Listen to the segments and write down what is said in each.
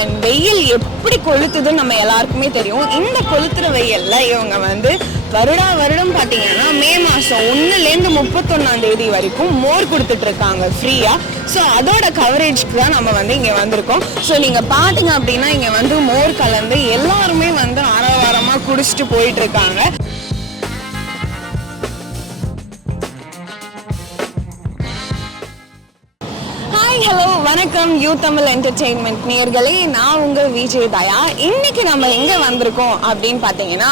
And வெயில் எப்படி கொளுத்துதுன்னு நம்ம எல்லாருக்குமே தெரியும். இந்த கொளுத்துற வெயில்ல இவங்க வந்து வருடா வருடம் பார்த்தீங்கன்னா மே மாதம் ஒன்றுலேருந்து முப்பத்தொன்னாம் தேதி வரைக்கும் மோர் கொடுத்துட்டு இருக்காங்க ஃப்ரீயா ஸோ அதோட கவரேஜ்க்கு தான் நம்ம வந்து இங்கே வந்திருக்கோம். ஸோ நீங்கள் பார்த்தீங்க அப்படின்னா இங்கே வந்து மோர் கலந்து எல்லாருமே வந்து ஆரவாரமாக குடிச்சிட்டு போயிட்டு இருக்காங்க ஹாய் ஹலோ வணக்கம் யூ தமிழ் என்டர்டெயின்மெண்ட் நேர்களே நான் உங்கள் விஜய் தயா இன்னைக்கு நம்ம எங்கே வந்திருக்கோம் அப்படின்னு பார்த்தீங்கன்னா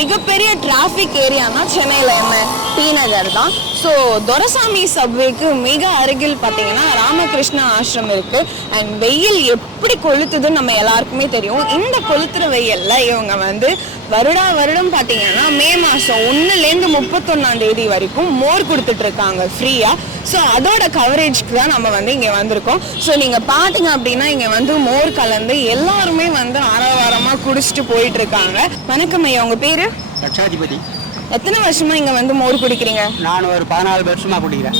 மிகப்பெரிய டிராஃபிக் ஏரியானா சென்னையில் என்ன? டி நகர் தான். ஸோ துரசாமி சப்வேக்கு மிக அருகில் பார்த்தீங்கன்னா ராமகிருஷ்ணா ஆசிரம் இருக்கு. அண்ட் வெயில் எப்படி கொளுத்துதுன்னு நம்ம எல்லாருக்குமே தெரியும். இந்த கொளுத்துற வெயில்ல இவங்க வந்து வருடா வருடம் பார்த்தீங்கன்னா மே மாதம் ஒன்றுலேருந்து முப்பத்தொன்னாம் தேதி வரைக்கும் மோர் கொடுத்துட்ருக்காங்க ஃப்ரீயாக ஸோ அதோட கவரேஜ்க்கு தான் நம்ம வந்து இங்கே வந்திருக்கோம். ஸோ நீங்கள் பார்த்தீங்க அப்படின்னா இங்கே வந்து மோர் கலந்து எல்லாருமே வந்து ஆரவாரமாக குடிச்சிட்டு போயிட்டு இருக்காங்க வணக்கம் ஐயா உங்கள் பேர்? லட்சாதிபதி. எத்தனை வருஷமா இங்கே வந்து மோர் குடிக்கிறீங்க? நான் ஒரு பதினாலு வருஷமா குடிக்கிறேன்.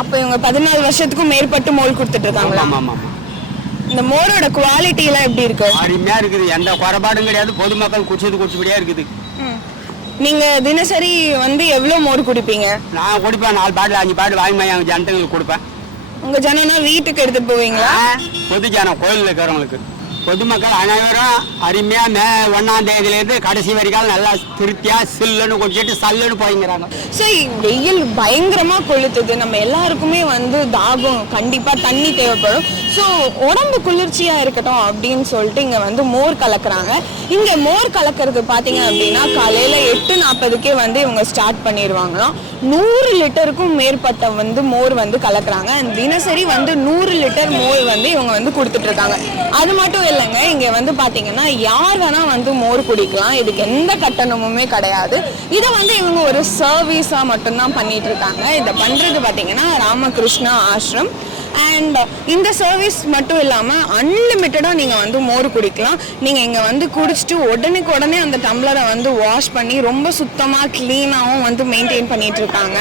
அப்போ இவங்க பதினாலு வருஷத்துக்கும் மேற்பட்டு மோர் கொடுத்துட்டு இருக்காங்களா ஆமாம் ஆமாம் இந்த மோரோட குவாலிட்டி எல்லாம் எப்படி இருக்கு? அருமையாக இருக்குது. எந்த குறைபாடும் கிடையாது. பொதுமக்கள் குடிச்சது குடிச்சபடியாக இருக்குது. நீங்க தினசரி வந்து எவ்வளோ மோர் குடிப்பீங்க? நான் குடிப்பேன். நாலு பாட்டில் அஞ்சு பாட்டில் வாங்கி அவங்க ஜனத்துங்களுக்கு கொடுப்பேன். உங்க ஜனனா வீட்டுக்கு எடுத்துட்டு போவீங்களா? பொது ஜனம் கோயிலில் இருக்கிறவங்களுக்கு. பொதுமக்கள் அனைவரும் அருமையாக மே ஒன்றாம் தேதியிலேருந்து கடைசி வரைக்கும் நல்லா திருப்தியாக சில்லுன்னு குடிச்சிட்டு சல்லுன்னு போய்ங்கிறாங்க. ஸோ வெயில் பயங்கரமா கொளுத்துது. நம்ம எல்லாருக்குமே வந்து தாகம் கண்டிப்பா தண்ணி தேவைப்படும். ஸோ உடம்பு குளிர்ச்சியா இருக்கட்டும் அப்படின்னு சொல்லிட்டு இங்க வந்து மோர் கலக்குறாங்க. இங்க மோர் கலக்கிறது பாத்தீங்க அப்படின்னா காலையில எட்டு நாற்பதுக்கே வந்து இவங்க ஸ்டார்ட் பண்ணிடுவாங்களாம் நூறு லிட்டருக்கும் மேற்பட்ட வந்து மோர் வந்து கலக்குறாங்க. தினசரி வந்து நூறு லிட்டர் மோர் வந்து இவங்க வந்து கொடுத்துட்டு இருக்காங்க. அது மட்டும் இல்லைங்க. இங்க வந்து பாத்தீங்கன்னா யார் வேணா வந்து மோர் குடிக்கலாம். இதுக்கு எந்த கட்டணமுமே கிடையாது. இதை வந்து இவங்க ஒரு சர்வீஸா மட்டும்தான் பண்ணிட்டு இருக்காங்க. இதை பண்றது பாத்தீங்கன்னா ராமகிருஷ்ணா ஆசிரம். அண்ட் இந்த சர்வீஸ் மட்டும் இல்லாமல் அன்லிமிட்டடாக நீங்கள் வந்து மோர் குடிக்கலாம். நீங்கள் இங்கே வந்து குடிச்சிட்டு உடனுக்கு உடனே அந்த டம்ளரை வந்து வாஷ் பண்ணி ரொம்ப சுத்தமாக க்ளீனாகவும் வந்து மெயின்டைன் பண்ணிட்டு இருக்காங்க.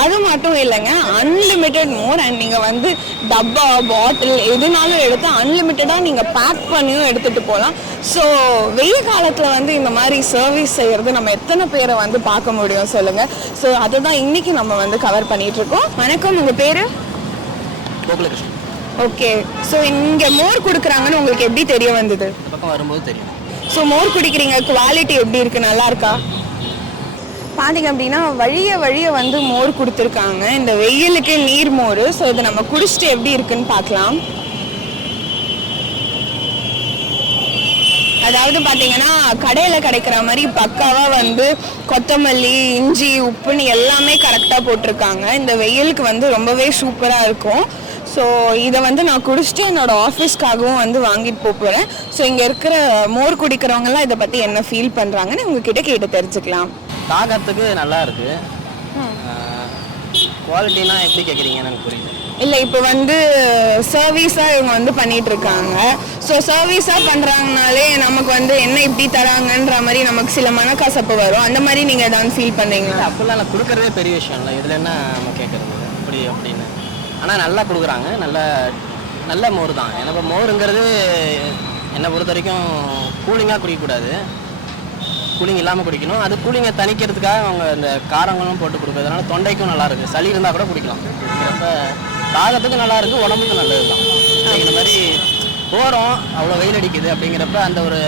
அது மட்டும் இல்லைங்க அன்லிமிட்டெட் மோர் அண்ட் நீங்கள் வந்து டப்பா பாட்டில் எதுனாலும் எடுத்து அன்லிமிட்டடாக நீங்கள் பேக் பண்ணியும் எடுத்துகிட்டு போகலாம் ஸோ வெயில் காலத்தில் வந்து இந்த மாதிரி சர்வீஸ் செய்கிறது நம்ம எத்தனை பேரை வந்து பார்க்க முடியும் சொல்லுங்கள் ஸோ அதை தான் இன்றைக்கி நம்ம வந்து கவர் பண்ணிட்டு இருக்கோம். வணக்கம் உங்கள் பேர்? கோகுலகிருஷ்ணன். ஓகே ஸோ இங்கே மோர் கொடுக்குறாங்கன்னு உங்களுக்கு எப்படி தெரிய வந்தது? பக்கம் வரும்போது தெரியும். ஸோ மோர் குடிக்கிறீங்க குவாலிட்டி எப்படி இருக்கு நல்லா இருக்கா? பார்த்தீங்க அப்படின்னா வழிய வழிய வந்து மோர் கொடுத்துருக்காங்க. இந்த வெயிலுக்கு நீர் மோர். ஸோ இதை நம்ம குடிச்சிட்டு எப்படி இருக்குன்னு பார்க்கலாம். அதாவது பார்த்தீங்கன்னா கடையில் கிடைக்கிற மாதிரி பக்காவாக வந்து கொத்தமல்லி இஞ்சி உப்புன்னு எல்லாமே கரெக்டாக போட்டிருக்காங்க. இந்த வெயிலுக்கு வந்து ரொம்பவே சூப்பராக இருக்கும். ஸோ இதை வந்து நான் குடிச்சிட்டு என்னோடய ஆஃபீஸ்க்காகவும் வந்து வாங்கிட்டு போக போகிறேன் ஸோ இங்கே இருக்கிற மோர் குடிக்கிறவங்கலாம் இதை பற்றி என்ன ஃபீல் பண்ணுறாங்கன்னு உங்ககிட்ட கேட்டு தெரிஞ்சுக்கலாம். தாகத்துக்கு நல்லா இருக்கு. குவாலிட்டினா எப்படி கேட்குறீங்கன்னு எனக்கு புரியல. இல்லை இப்போ வந்து சர்வீஸாக இவங்க வந்து பண்ணிட்டு இருக்காங்க. ஸோ சர்வீஸாக பண்ணுறாங்கனாலே நமக்கு வந்து என்ன இப்படி தராங்கன்ற மாதிரி நமக்கு சில மனக்கசப்பு வரும். அந்த மாதிரி நீங்கள் ஏதாவது ஃபீல் பண்ணீங்களா அப்படிலாம் நான் கொடுக்குறதே பெரிய விஷயம் இல்லை. இதில் என்ன நம்ம கேட்குறது அப்படி அப்படின்னு. ஆனால் நல்லா கொடுக்குறாங்க. நல்ல நல்ல மோர் தான். இப்போ மோருங்கிறது என்னை பொறுத்த வரைக்கும் கூலிங்காக குடிக்கக்கூடாது. கூலிங் இல்லாமல் குடிக்கணும். அது கூலிங்கை தணிக்கிறதுக்காக அவங்க இந்த காரங்களும் போட்டு கொடுக்கறதுனால தொண்டைக்கும் நல்லா இருக்கு. சளி இருந்தால் கூட குடிக்கலாம். குடிக்கிறப்ப தாகத்துக்கும் நல்லா இருக்கு உடம்புக்கும் நல்லது தான். அப்படிங்கிற மாதிரி போகிறோம் அவ்வளோ வெயில் அடிக்குது அப்படிங்கிறப்ப அந்த ஒரு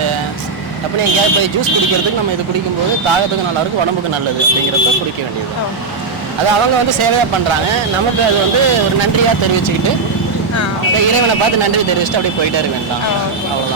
டப்புனு எங்கேயாவது போய் ஜூஸ் குடிக்கிறதுக்கு நம்ம இது குடிக்கும்போது தாகத்துக்கு நல்லா இருக்கு உடம்புக்கு நல்லது அப்படிங்கிறப்ப குடிக்க வேண்டியது அது அவங்க வந்து சேவையாக பண்ணுறாங்க நமக்கு அது வந்து ஒரு நன்றியாக தெரிவிச்சுக்கிட்டு இந்த இறைவனை பார்த்து நன்றி தெரிவிச்சுட்டு அப்படியே போயிட்டே இருக்க வேண்டாம். அவ்வளோதான்